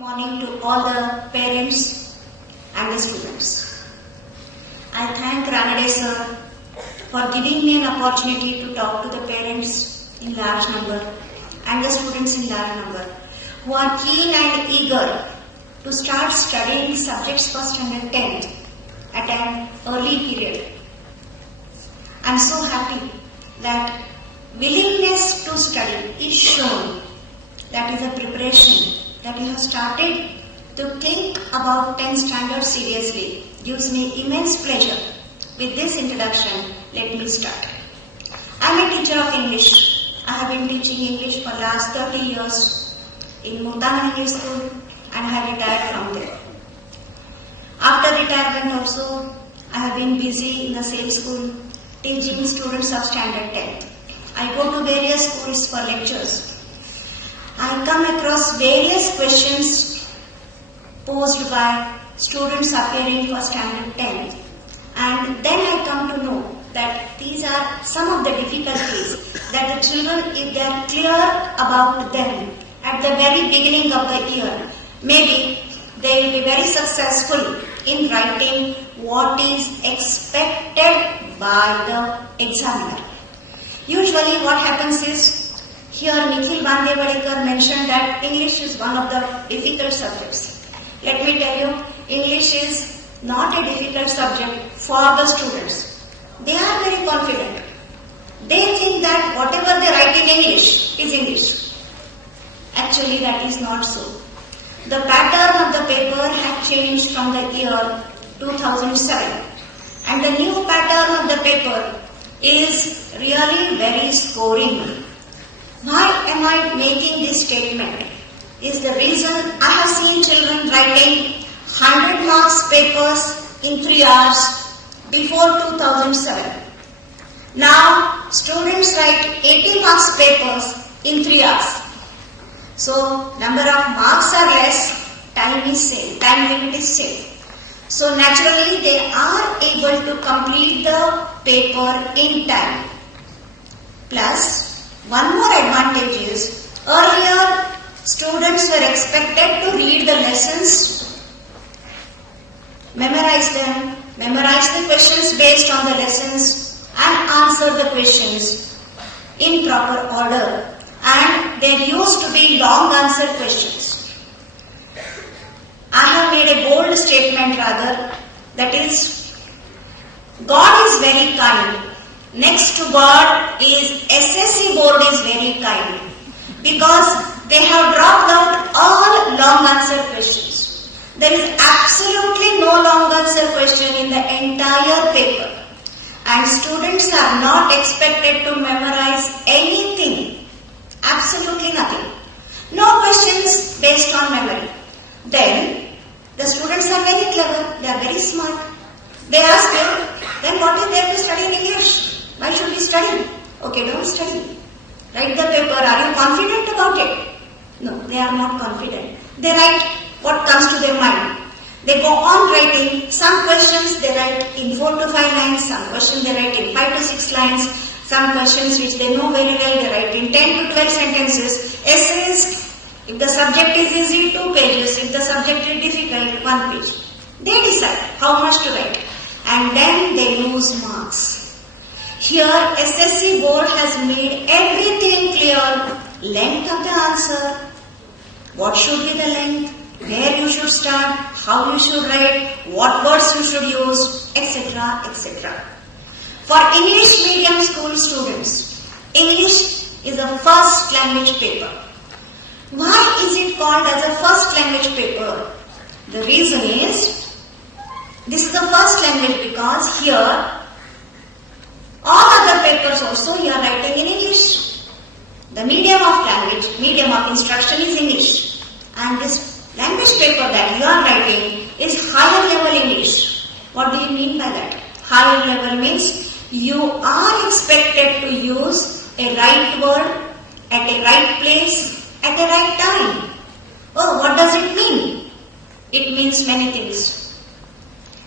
Morning to all the parents and the students. I thank Ranade sir for giving me an opportunity to talk to the parents in large number and the students in large number who are keen and eager to start studying subjects for standard 10th at an early period. I am so happy that willingness to study is shown. That is a preparation that you have started to think about 10th standard seriously. Gives me immense pleasure. With this introduction, let me start. I am a teacher of English. I have been teaching English for last 30 years in Muktaman English School and I have retired from there. After retirement also, I have been busy in the same school teaching students of standard 10th. I go to various schools for lectures. I come across various questions posed by students appearing for standard 10th, and then I come to know that these are some of the difficulties that the children, if they are clear about them at the very beginning of the year, maybe they will be very successful in writing what is expected by the examiner. Usually what happens is, here Nikhil Bandevadekar mentioned that English is one of the difficult subjects. Let me tell you, English is not a difficult subject for the students. They are very confident. They think that whatever they write in English is English. Actually, that is not so. The pattern of the paper had changed from the year 2007, and the new pattern of the paper is really very scoring. Why am I making this statement? Is the reason I have seen children writing 100 marks papers in 3 hours before 2007. Now students write 80 marks papers in 3 hours. So number of marks are less, time is same, time limit is same. So naturally they are able to complete the paper in time. Plus, one more advantage is, earlier students were expected to read the lessons, memorize them, memorize the questions based on the lessons and answer the questions in proper order, and there used to be long answer questions. I have made a bold statement rather, that is, God is very kind. Next to God is SSC board is very kind, because they have dropped out all long answer questions. There is absolutely no long answer question in the entire paper, and students are not expected to memorize anything, absolutely nothing. No questions based on memory. Then the students are very clever, they are very smart. They ask them, then what is there to study in English? Why should we study? Okay, don't study. Write the paper. Are you confident about it? No, they are not confident. They write what comes to their mind. They go on writing. Some questions they write in 4 to 5 lines. Some questions they write in 5 to 6 lines. Some questions which they know very well, they write in 10 to 12 sentences. Essays, if the subject is easy, 2 pages. If the subject is difficult, 1 page. They decide how much to write. And then they lose marks. Here SSC board has made everything clear. Length of the answer, what should be the length, where you should start, how you should write, what words you should use, etc. etc. For English medium school students, English is a first language paper. Why is it called as a first language paper? The reason is, this is the first language because here all other papers also you are writing in English. The medium of language, medium of instruction is English. And this language paper that you are writing is higher level English. What do you mean by that? Higher level means you are expected to use a right word at a right place at the right time. Oh, what does it mean? It means many things.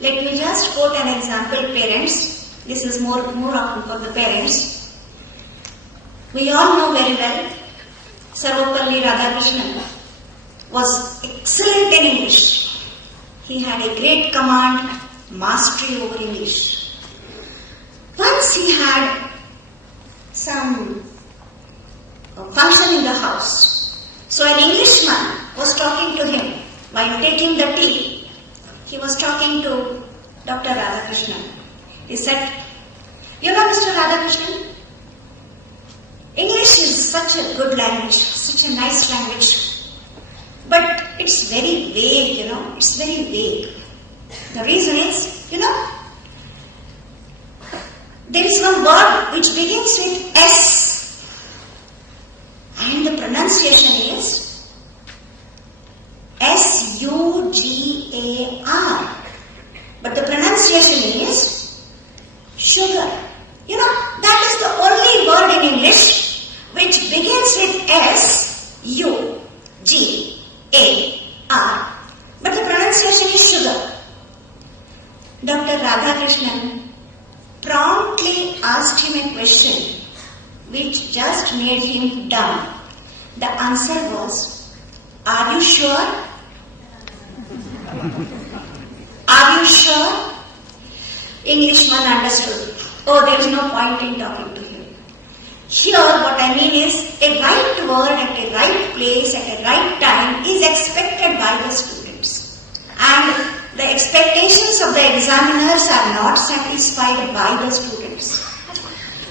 Let me just quote an example, parents. This is more often for the parents. We all know very well Sarvapalli Radhakrishnan. was excellent in English. He had a great command, mastery over English. Once he had some function in the house. So an Englishman was talking to him while taking the tea. He was talking to Dr. Radhakrishnan. He said, "You know, Mr. Radhakrishnan, English is such a good language, such a nice language, but it's very vague, it's very vague. The reason is, there is one word which begins with S, and the pronunciation is S-U-G-A-R, but the pronunciation is sugar. That is the only word in English which begins with S-U-G-A-R, but the pronunciation is sugar." Dr. Radhakrishnan promptly asked him a question which just made him dumb. The answer was, "Are you sure? Are you sure?" Englishman understood. Oh, there is no point in talking to him. Here what I mean is, a right word at a right place at a right time is expected by the students. And the expectations of the examiners are not satisfied by the students.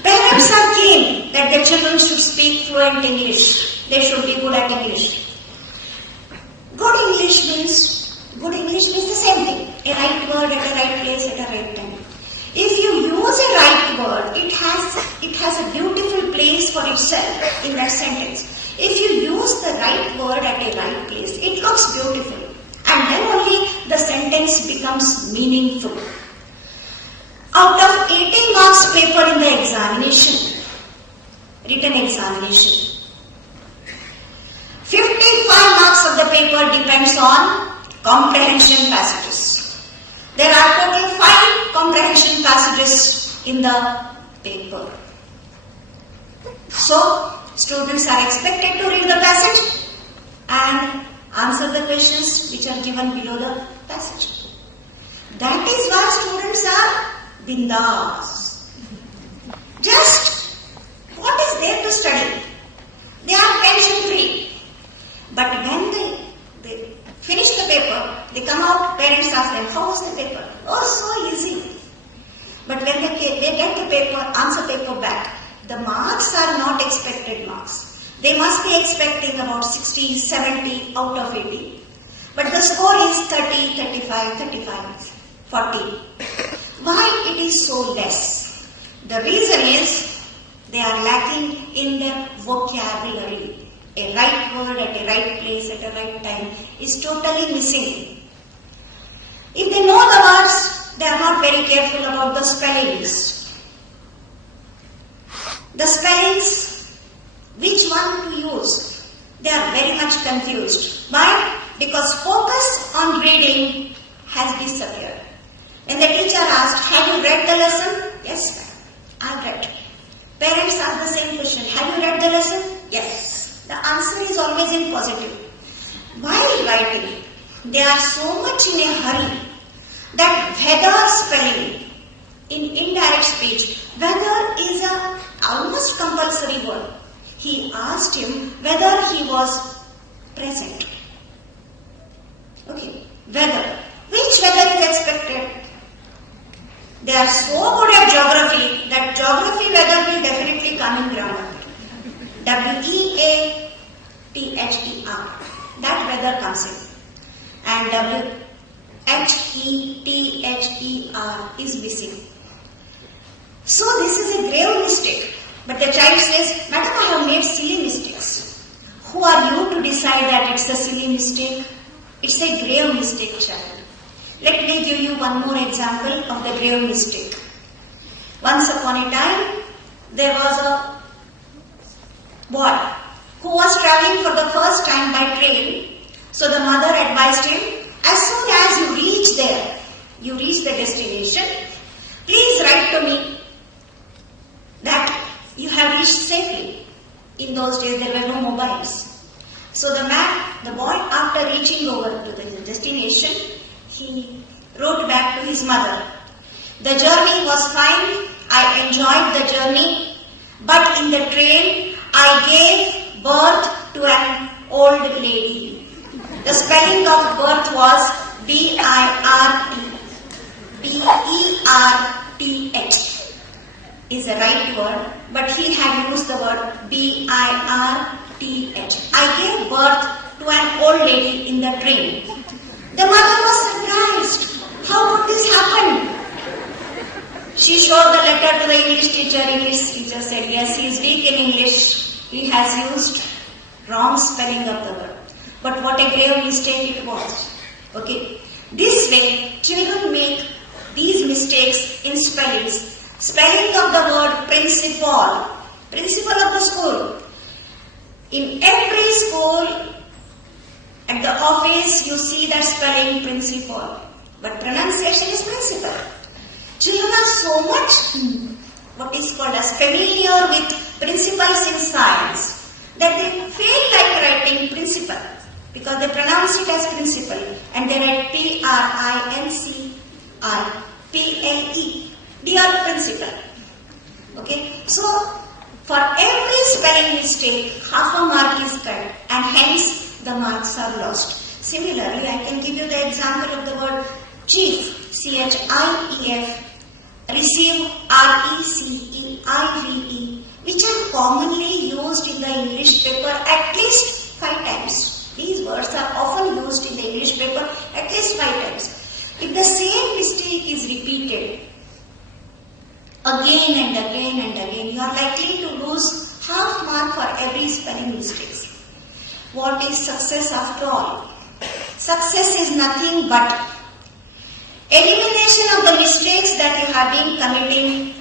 Parents are keen that their children should speak fluent English. They should be good at English. Good English means the same thing. A right word at a right place at a right time. If you use a right word, it has a beautiful place for itself in that sentence. If you use the right word at a right place, it looks beautiful. And then only the sentence becomes meaningful. Out of 80 marks paper in the examination, written examination, 55 marks of the paper depends on comprehension passages. There are total 5 comprehension passages in the paper. So, students are expected to read the passage and answer the questions which are given below the passage. That is why students are bindas. Just what is there to study? They are tension free. But when they finish the paper, they come out, parents ask them, "How was the paper?" "Oh, so easy." But when they get the paper, answer paper back, the marks are not expected marks. They must be expecting about 60, 70 out of 80. But the score is 30, 35, 40. Why it is so less? The reason is they are lacking in their vocabulary. A right word at a right place at a right time is totally missing. If they know the words, they are not very careful about the spellings. The spellings, which one to use? They are very much confused. Why? Because focus on reading has disappeared. When the teacher asked, "Have you read the lesson?" "Yes, I've read." Parents ask the same question, "Have you read the lesson?" "Yes." The answer is always in positive. While writing, they are so much in a hurry that whether spelling in indirect speech, whether is a almost compulsory word. He asked him whether he was present. Okay, whether. Which weather is expected? They are so good at geography that geography weather will definitely come in grammar. W-E-A-T-H-E-R. That weather comes in. And W-H-E-T-H-E-R is missing. So this is a grave mistake. But the child says, "Madam, I have made silly mistakes." Who are you to decide that it's a silly mistake? It's a grave mistake, child. Let me give you one more example of the grave mistake. Once upon a time, there was a boy who was traveling for the first time by train. So the mother advised him, "As soon as you reach there, you reach the destination, please write to me that you have reached safely." In those days, there were no mobiles. So the the boy, after reaching over to the destination, he wrote back to his mother, "The journey was fine, I enjoyed the journey, but in the train I gave birth to an old lady." The spelling of birth was B-I-R-T. B-E-R-T-H is the right word, but he had used the word B-I-R-T-H. I gave birth to an old lady in the train. The mother was surprised. How could this happen? She showed the letter to the English teacher. English teacher said, "Yes, he is weak in English. He has used wrong spelling of the word." But what a grave mistake it was. Okay. This way, children make these mistakes in spellings. Spelling of the word principal of the school. In every school, at the office, you see that spelling principal, but pronunciation is principal. Children are so much what is called as familiar with principles in science that they feel like writing principal because they pronounce it as principal and they write P-R-I-N-C-I-P-L-E. Dear principal. Okay, so for every spelling mistake, half a mark is cut and hence the marks are lost. Similarly, I can give you the example of the word chief, C-H-I-E-F, receive, R-E-C-E-I-V-E, which are commonly used in the English paper at least 5 times. These words are often used in the English paper at least 5 times. If the same mistake is repeated again and again and again, you are likely to lose half mark for every spelling mistake. What is success after all? Success is nothing but elimination of the mistakes that you have been committing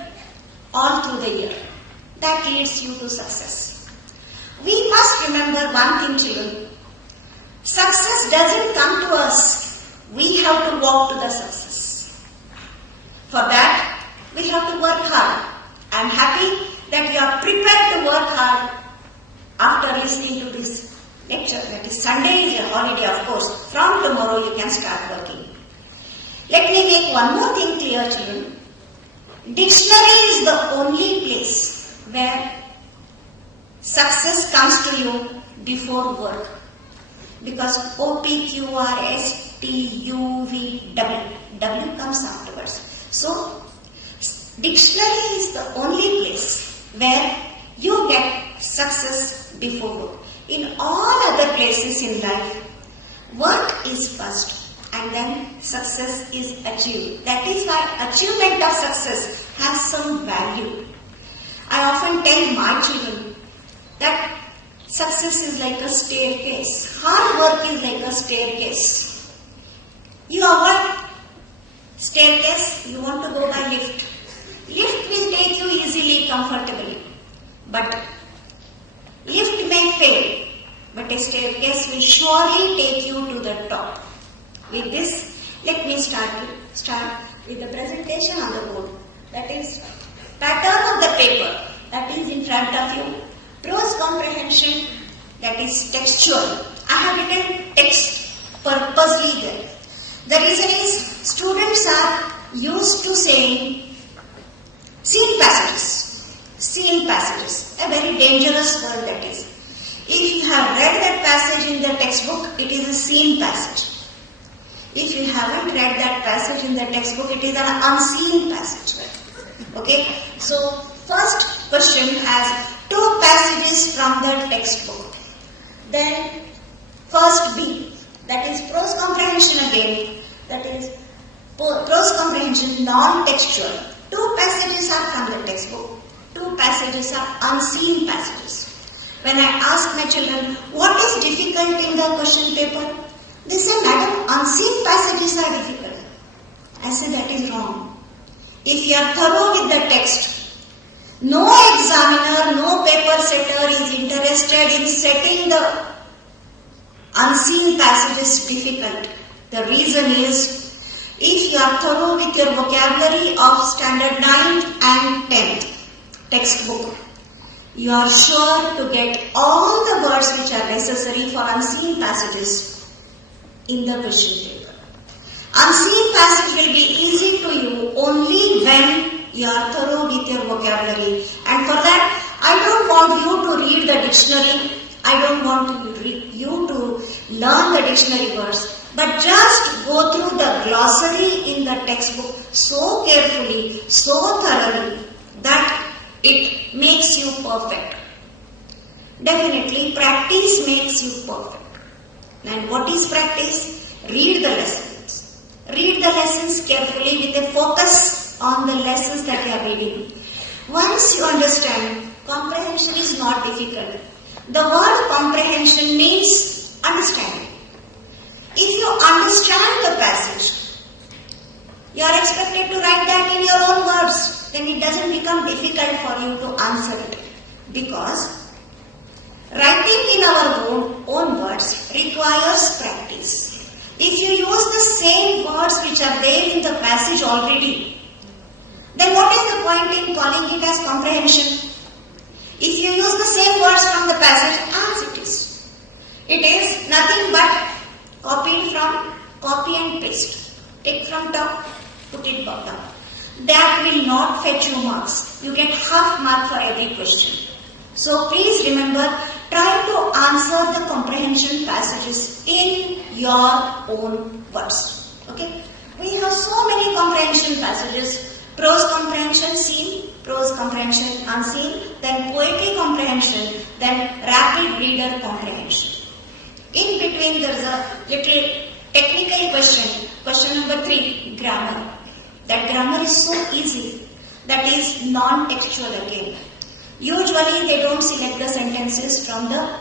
all through the year. That leads you to success. We must remember one thing, children. Success doesn't come to us. We have to walk to the success. For that, we have to work hard. I am happy that you are prepared to work hard after listening to this lecture. That is, Sunday is a holiday, of course. From tomorrow you can start working. Let me make one more thing clear, children. Dictionary is the only place where success comes to you before work. Because O-P-Q-R-S-T-U-V-W comes afterwards. So, dictionary is the only place where you get success before work. In all other places in life, work is first and then success is achieved. That is why achievement of success has some value. I often tell my children that success is like a staircase. Hard work is like a staircase. You avoid staircase, you want to go by lift. Lift will take you easily, comfortably. But lift may fail, but a staircase will surely take you to the top. With this, let me start with the presentation on the board. That is pattern of the paper that is in front of you. Prose comprehension, that is textual. I have written text purposely there. The reason is students are used to saying scene passages, a very dangerous word that is. If you have read that passage in the textbook, it is a scene passage. If you haven't read that passage in the textbook, it is an unseen passage. Okay, so first question has 2 passages from the textbook. Then first B, that is prose comprehension again, that is prose comprehension non-textual. 2 passages are from the textbook, 2 passages are unseen passages. When I ask my children, what is difficult in the question paper? They say, "Madam, unseen passages are difficult." I say that is wrong. If you are thorough with the text, no examiner, no paper setter is interested in setting the unseen passages difficult. The reason is, if you are thorough with your vocabulary of standard 9th and 10th textbook, you are sure to get all the words which are necessary for unseen passages in the question paper. Unseen passage will be easy to you only when you are thorough with your vocabulary, and for that I don't want you to read the dictionary, I don't want you to learn the dictionary words, but just go through the glossary in the textbook so carefully, so thoroughly that it makes you perfect. Definitely practice makes you perfect. And what is practice? Read the lessons. Read the lessons carefully with a focus on the lessons that you are reading. Once you understand, comprehension is not difficult. The word comprehension means understanding. If you understand the passage, you are expected to write that in your own words. Then it doesn't become difficult for you to answer it. Because writing in our own words requires practice. If you use the same words which are there in the passage already, then what is the point in calling it as comprehension? If you use the same words from the passage as it is, it is nothing but copy and paste. Take from top, put it bottom. That will not fetch you marks. You get half mark for every question. So please remember, try to answer the comprehension passages in your own words. Okay? We have so many comprehension passages. Prose comprehension seen, prose comprehension unseen, then poetry comprehension, then rapid reader comprehension. In between there is a little technical question. Question number 3, grammar. That grammar is so easy. That is non-textual again. Usually they don't select the sentences from the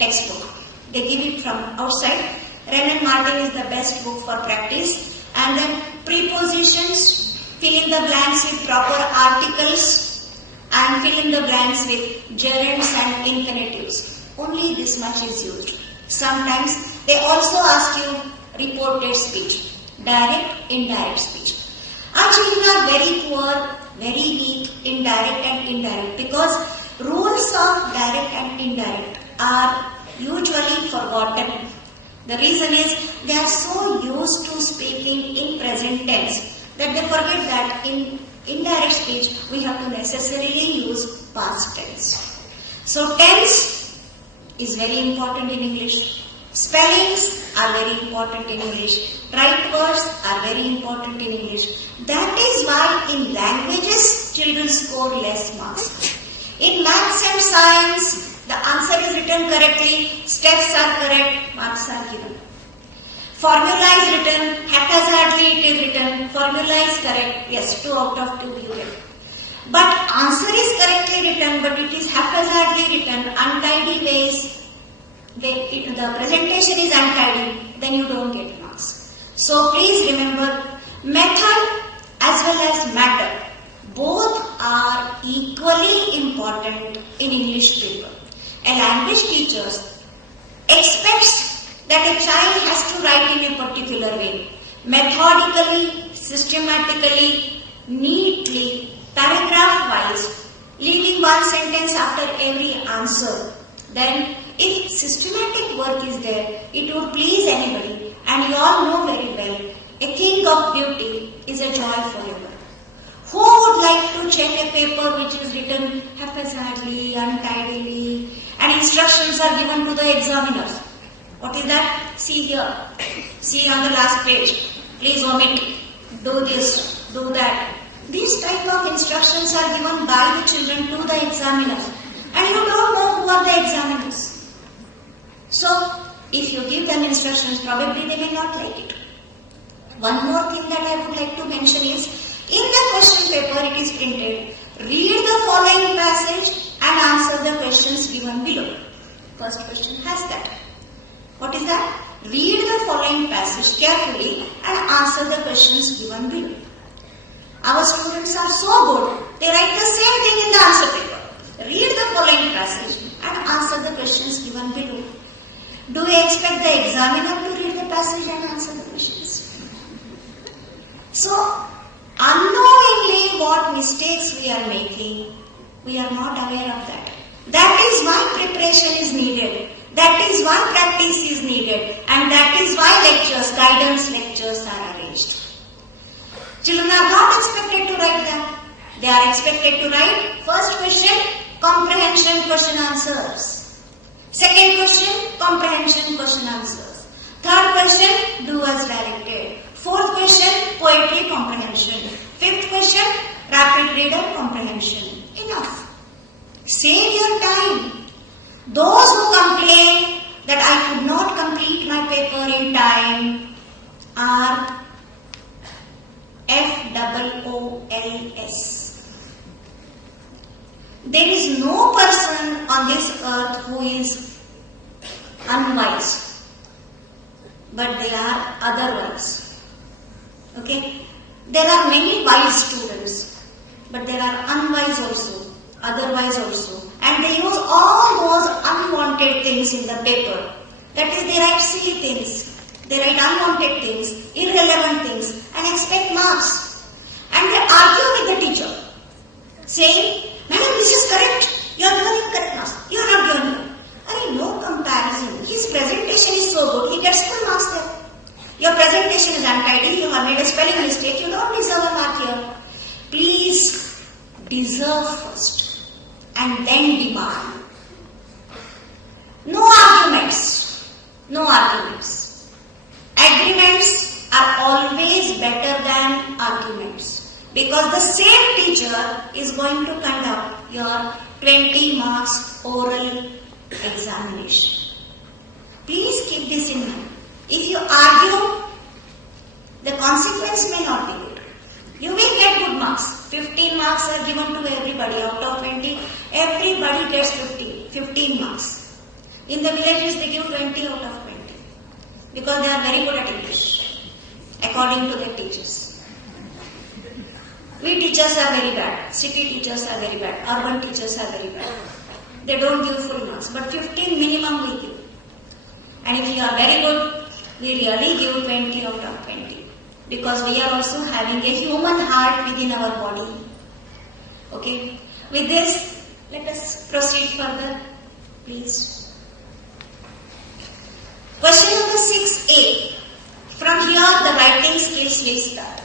textbook. They give it from outside. Wren and Martin is the best book for practice. And then prepositions, fill in the blanks with proper articles and fill in the blanks with gerunds and infinitives. Only this much is used. Sometimes they also ask you reported speech, direct, indirect speech. Our children are very poor, very weak in direct and indirect because rules of direct and indirect are usually forgotten. The reason is they are so used to speaking in present tense that they forget that in indirect speech we have to necessarily use past tense. So tense is very important in English. Spellings are very important in English. Right words are very important in English. That is why in languages children score less marks. In maths and science the answer is written correctly, steps are correct, marks are given. Formula is written, haphazardly it is written, formula is correct, yes, 2 out of 2 you get. But answer is correctly written, but it is haphazardly written, untidy ways, the presentation is untidy, then you don't get marks. So please remember, method as well as matter, both are equally important in English paper. A language teacher expects that a child has to write in a particular way, methodically, systematically, neatly, paragraph-wise, leaving one sentence after every answer. Then, if systematic work is there, it would please anybody, and you all know very well, a thing of beauty is a joy forever. Who would like to check a paper which is written haphazardly, untidily, and instructions are given to the examiners? What is that? See here. See on the last page. Please omit. Do this. Do that. These type of instructions are given by the children to the examiners. And you don't know who are the examiners. So, if you give them instructions, probably they may not like it. One more thing that I would like to mention is, in the question paper it is printed, read the following passage and answer the questions given below. First question has that. What is that? Read the following passage carefully and answer the questions given below. Our students are so good, they write the same thing in the answer paper. Read the following passage and answer the questions given below. Do we expect the examiner to read the passage and answer the questions? So, unknowingly what mistakes we are making, we are not aware of that. That is why preparation is needed. That is why practice is needed. And that is why lectures, guidance lectures are arranged. Children are not expected to write that. They are expected to write first question, comprehension question answers. Second question, comprehension question answers. Third question, do as directed. Fourth question, poetry comprehension. Fifth question, rapid reader comprehension. Enough. Save your time. Those who complain that I could not complete my paper in time are FOOLS. There is no person on this earth who is unwise, but they are otherwise. Okay? There are many wise students, but there are unwise also, otherwise also. And they use all those unwanted things in the paper. That is, they write silly things, they write unwanted things, irrelevant things, and expect marks. And they argue with the teacher, saying, "Madam, this is correct. You are giving correct marks. You are not giving them." I mean, no comparison. His presentation is so good, he gets full marks there. Your presentation is untidy, you have made a spelling mistake, you don't deserve a mark here. Please deserve first and then demand. No arguments. No arguments. Agreements are always better than arguments, because the same teacher is going to conduct your 20 marks oral examination. Please keep this in mind. If you argue, the consequence may not be good. You will get good marks. 15 marks are given to everybody. Out of 20, everybody gets 15 marks. In the villages, they give 20 out of 20. Because they are very good at English, according to their teachers. We teachers are very bad. City teachers are very bad. Urban teachers are very bad. They don't give full marks. But 15 minimum we give. And if you are very good, we really give 20 out of 20. Because we are also having a human heart within our body. Okay? With this, let us proceed further, please. Question number 6A. From here, the writing skills will start.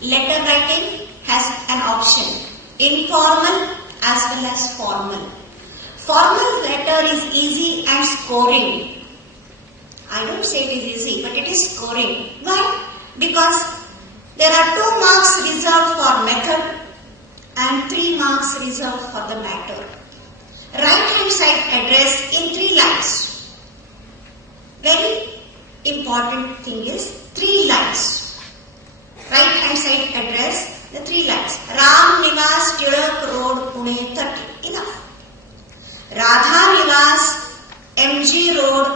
Letter writing has an option, informal as well as formal. Formal letter is easy and scoring. I don't say it is easy, but it is scoring. Why? Because there are 2 marks reserved for method and 3 marks reserved for the matter. Right hand side address in 3 lines. Very important thing is 3 lines. Right hand side address, the 3 lines. Ram Nivas, Tirak Road, Pune 30. Enough. Radha Nivas, MG Road,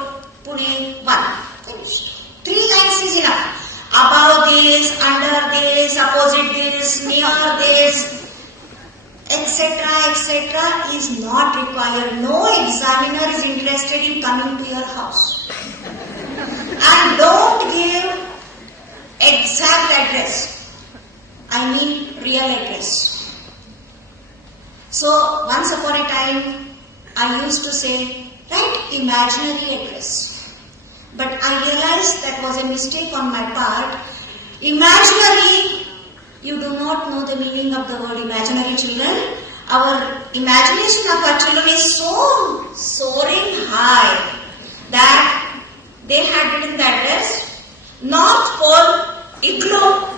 Pune 1. Finished. 3 lines is enough. Above this, under this, opposite this, near this, etc., etc. is not required. No examiner is interested in coming to your house. And don't give exact address. I mean real address. So once upon a time, I used to say, write imaginary address. But I realized that was a mistake on my part. Imaginary, you do not know the meaning of the word imaginary, children. Our imagination of our children is so soaring high that they had written the address North Pole Igloo